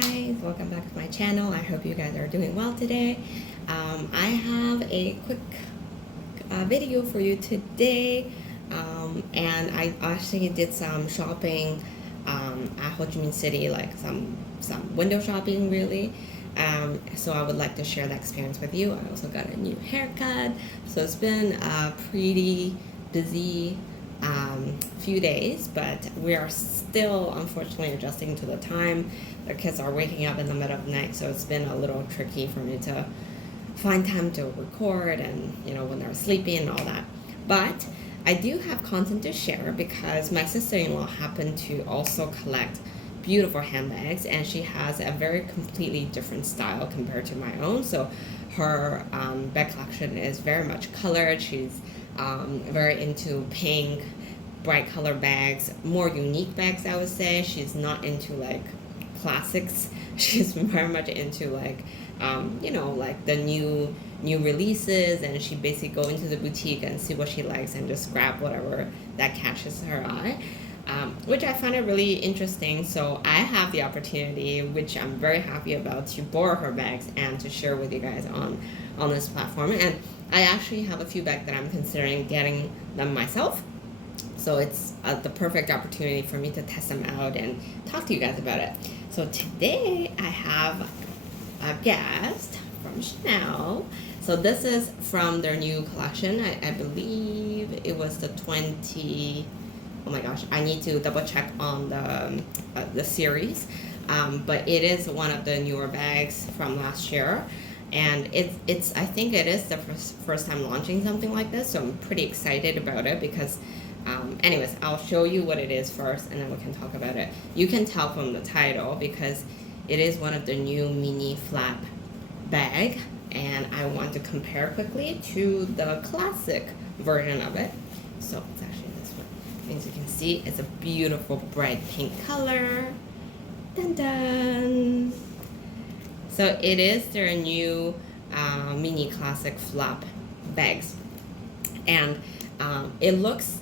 guys, welcome back to my channel. I hope you guys are doing well today. I have a quick video for you today, and I actually did some shopping at Ho Chi Minh City, like some window shopping really. So I would like to share that experience with you. I also got a new haircut, so it's been a pretty busy few days, but we are still unfortunately adjusting to the time. The kids are waking up in the middle of the night, so it's been a little tricky for me to find time to record and when they're sleeping and all that. But I do have content to share because my sister-in-law happened to also collect beautiful handbags, and she has a very completely different style compared to my own. So her bag collection is very much colored. She's very into pink, bright color bags, more unique bags, I would say. She's not into like classics. She's very much into like like the new releases, and she basically go into the boutique and see what she likes and just grab whatever that catches her eye, which I find it really interesting. So I have the opportunity, which I'm very happy about, to borrow her bags and to share with you guys on this platform. And I actually have a few bags that I'm considering getting them myself. So it's the perfect opportunity for me to test them out and talk to you guys about it. So today I have a guest from Chanel. So this is from their new collection. I believe it was the 20. Oh my gosh, I need to double check on the series. But it is one of the newer bags from last year. And it's I think it is the first time launching something like this. So I'm pretty excited about it because anyways, I'll show you what it is first and then we can talk about it. You can tell from the title because it is one of the new mini flap bag, and I want to compare quickly to the classic version of it. So it's actually this one. As you can see, it's a beautiful bright pink color. Dun dun! So it is their new mini classic flap bags, and it looks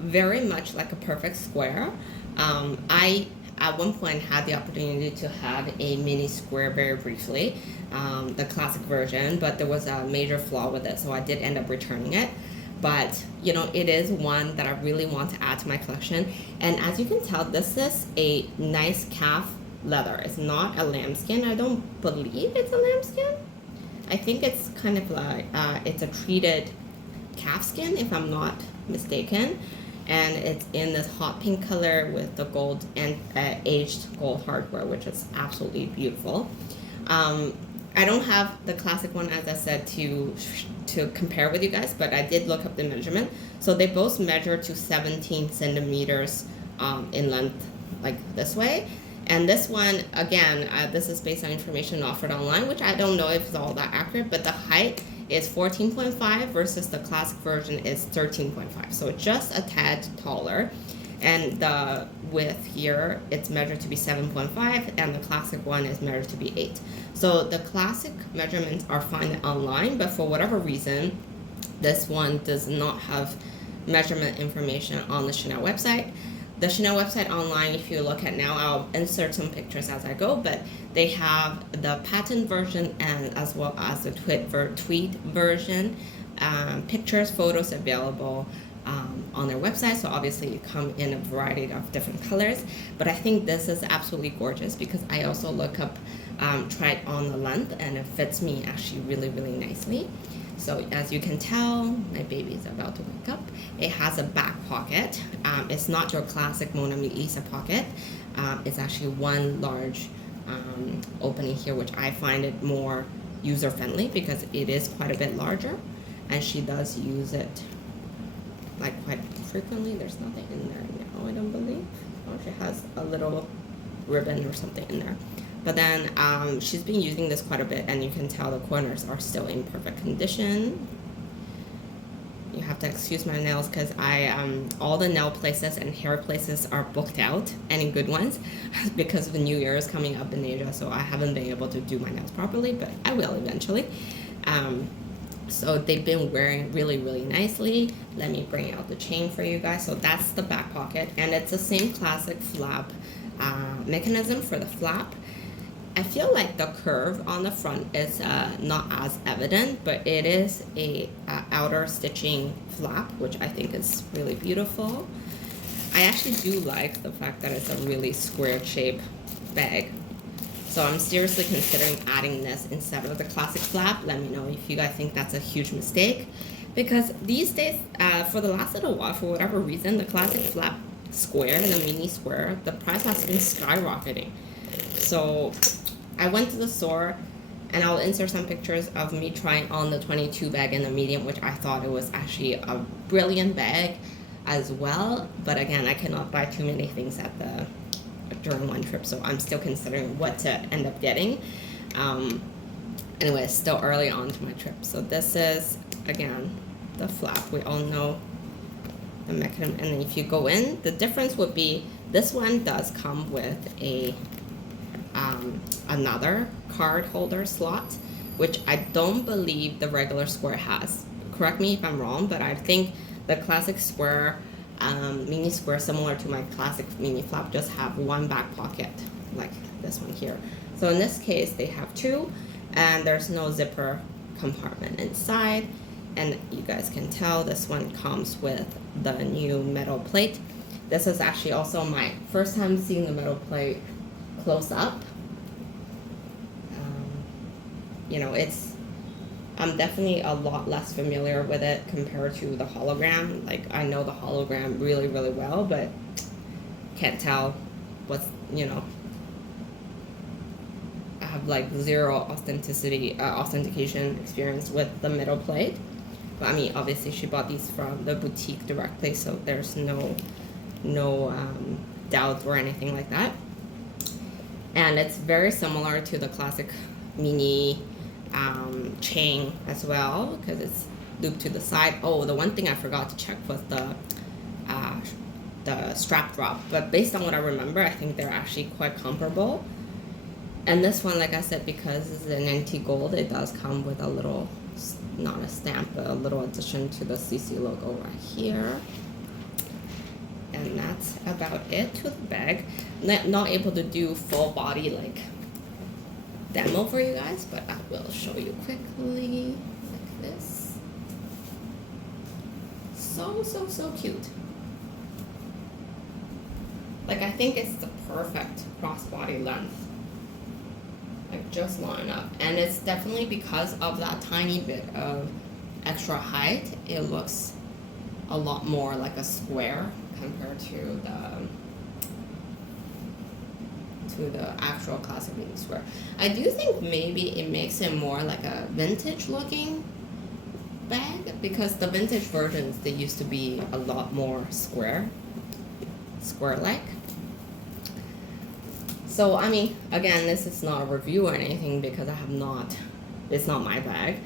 very much like a perfect square. I at one point had the opportunity to have a mini square very briefly, the classic version, but there was a major flaw with it, so I did end up returning it. But it is one that I really want to add to my collection. And as you can tell, this is a nice calf leather. It's not a lambskin. I don't believe it's a lambskin. I think it's kind of like it's a treated calf skin, if I'm not mistaken. And it's in this hot pink color with the gold and aged gold hardware, which is absolutely beautiful. I don't have the classic one, as I said, to compare with you guys, but I did look up the measurement. So they both measure to 17 centimeters in length, like this way. And this one, again, this is based on information offered online, which I don't know if it's all that accurate, but the height is 14.5 versus the classic version is 13.5. So just a tad taller. And the width here, it's measured to be 7.5, and the classic one is measured to be 8. So the classic measurements are fine online, but for whatever reason, this one does not have measurement information on the Chanel website. The Chanel website online, if you look at now, I'll insert some pictures as I go, but they have the patent version and as well as the tweet version, pictures, photos available on their website. So obviously you come in a variety of different colors, but I think this is absolutely gorgeous because I also look up, tried on the length, and it fits me actually really, really nicely. So as you can tell, my baby is about to wake up. It has a back pocket. It's not your classic Mona Lisa pocket. It's actually one large opening here, which I find it more user-friendly because it is quite a bit larger, and she does use it like quite frequently. There's nothing in there now, I don't believe. Oh, she has a little ribbon or something in there. But then she's been using this quite a bit, and you can tell the corners are still in perfect condition. You have to excuse my nails because all the nail places and hair places are booked out, any good ones, because the New Year is coming up in Asia, so I haven't been able to do my nails properly, but I will eventually. So they've been wearing really, really nicely. Let me bring out the chain for you guys. So that's the back pocket, and it's the same classic flap mechanism for the flap. I feel like the curve on the front is not as evident, but it is a outer stitching flap, which I think is really beautiful. I actually do like the fact that it's a really square shape bag. So I'm seriously considering adding this instead of the classic flap. Let me know if you guys think that's a huge mistake. Because these days, for the last little while, for whatever reason, the classic flap square, the mini square, the price has been skyrocketing. So I went to the store, and I'll insert some pictures of me trying on the 22 bag in the medium, which I thought it was actually a brilliant bag as well. But again, I cannot buy too many things during one trip, so I'm still considering what to end up getting. Anyway, it's still early on to my trip. So this is, again, the flap. We all know the mechanism. And then if you go in, the difference would be this one does come with a another card holder slot, which I don't believe the regular square has. Correct me if I'm wrong, but I think the classic square mini square, similar to my classic mini flap, just have one back pocket like this one here. So in this case they have two, and there's no zipper compartment inside, and you guys can tell this one comes with the new metal plate. This is actually also my first time seeing the metal plate close up. You know, I'm definitely a lot less familiar with it compared to the hologram. Like, I know the hologram really, really well, but can't tell what's, you know, I have like zero authentication experience with the metal plate. But I mean, obviously she bought these from the boutique directly, so there's no doubt or anything like that. And it's very similar to the classic mini chain as well, because it's looped to the side. Oh, the one thing I forgot to check was the strap drop, but based on what I remember, I think they're actually quite comparable. And this one, like I said, because it's an antique gold, it does come with a little, not a stamp, but a little addition to the CC logo right here. And that's about it to the bag. Not able to do full body like demo for you guys, but I will show you quickly like this. So cute. Like, I think it's the perfect crossbody length, like just long enough. And it's definitely because of that tiny bit of extra height, it looks a lot more like a square compared to the actual classic mini square. I do think maybe it makes it more like a vintage looking bag, because the vintage versions, they used to be a lot more square-like. So I mean, again, this is not a review or anything, because it's not my bag.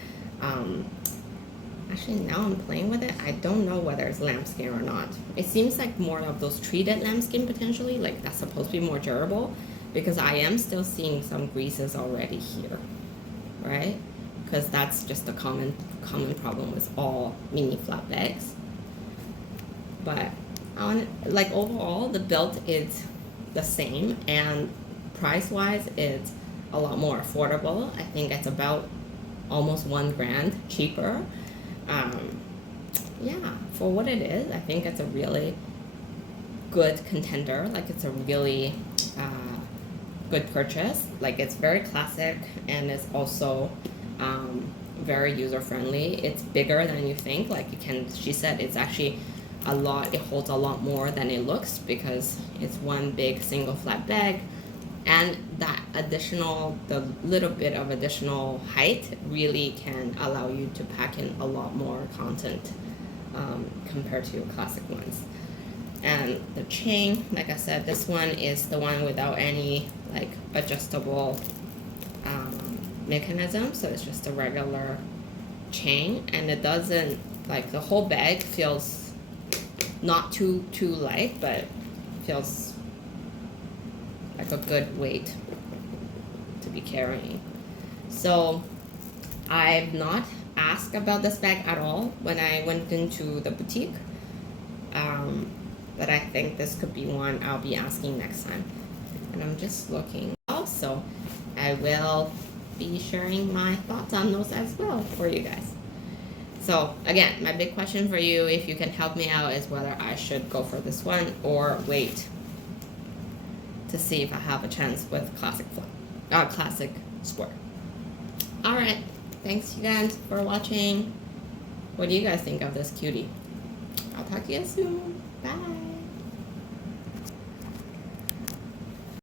Actually, now I'm playing with it, I don't know whether it's lambskin or not. It seems like more of those treated lambskin potentially, like that's supposed to be more durable, because I am still seeing some greases already here, right? Because that's just a common problem with all mini flap bags. But overall, the build is the same, and price-wise, it's a lot more affordable. I think it's about almost $1,000 cheaper. Yeah, for what it is, I think it's a really good contender. Like, it's a really good purchase. Like, it's very classic, and it's also very user-friendly. It's bigger than you think. Like, she said it's actually it holds a lot more than it looks, because it's one big single flat bag, and the little bit of additional height really can allow you to pack in a lot more content compared to classic ones. And the chain, like I said, this one is the one without any like adjustable mechanism, so it's just a regular chain, and it doesn't, like, the whole bag feels not too light, but feels like a good weight to be carrying. So I've not asked about this bag at all when I went into the boutique, but I think this could be one I'll be asking next time. And I'm just looking also I will be sharing my thoughts on those as well for you guys. So again, my big question for you, if you can help me out, is whether I should go for this one or wait to see if I have a chance with classic square. All right, thanks you guys for watching. What do you guys think of this cutie? I'll talk to you soon. Bye.